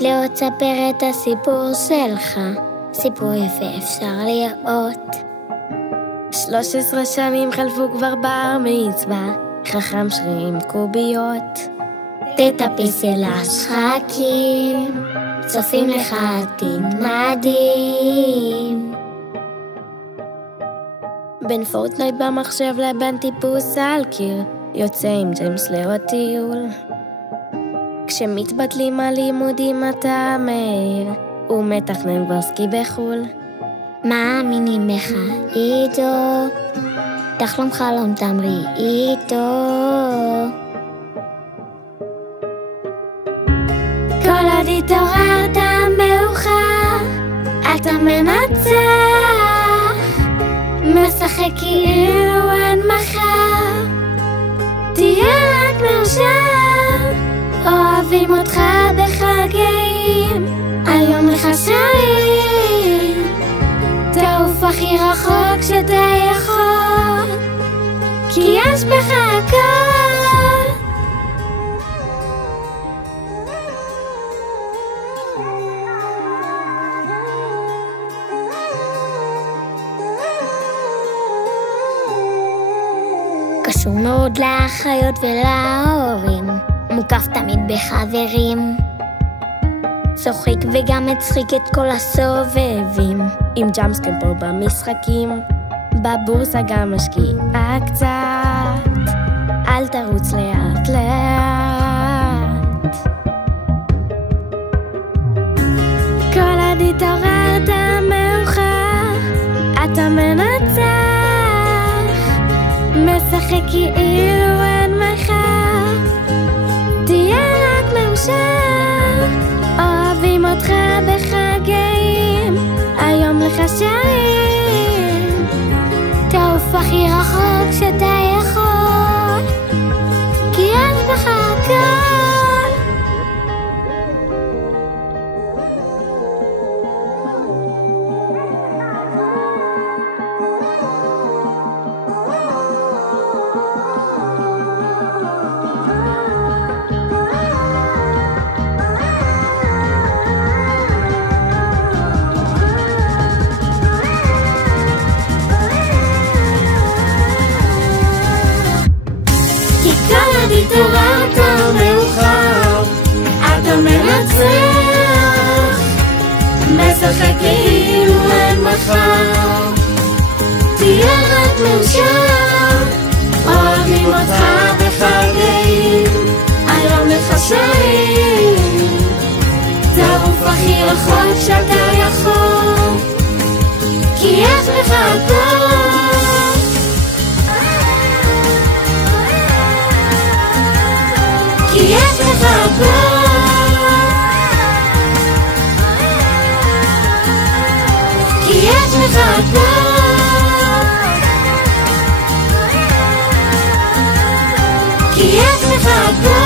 לאט ספר את הסיפור שלך, סיפור יפה אפשר לראות. 13 שנים חלפו כבר בר מצווה, חכם שרים קוביות. תטפס אל השחקים, צופים לך עתיד מדהים. בין פורטנייט במחשב לבין טיפוס על קיר, יוצא עם ג'יימס לעוד טיול. כשמתבטלים הלימודים אתה מהיר, ומתכנן כבר סקי בחול. מאמינים בך איתו, תחלום חלום תמריא איתו. כל עוד התעוררת מאוחר, אתה מנצח, משחק כאילו אין מחר. תהיה רק מאושר, אוהבים אותך בחגים, היום לך שרים. תעוף הכי רחוק שאתה יכול, כי יש בך הכל. קשור מאוד לאחיות ולהורים, מוקף תמיד בחברים, צוחק וגם מצחיק את כל הסובבים, עם ג'אמפסקר פה במשחקים, בבורסה גם משקיעה קצת, אל תרוץ לאט לאט. כל עוד התעוררת מאוחר, אתה מנצח, משחק כאילו אין מחר. תהיה רק מאושר, אוהבים אותך בחגים, היום לך שרים. תעוף הכי רחוק שאתה יכול, כי יש בך הכל. התעוררת מאוחר, אתה מנצח, משחק כאילו אין מחר. תהיה רק מאושר, אוהבים אותך בחגים, היום לך שרים. תעוף הכי רחוק שאתה יכול, כי יש לך הכל. כי יש לך הכל, כי יש לך הכל, כי יש לך הכל.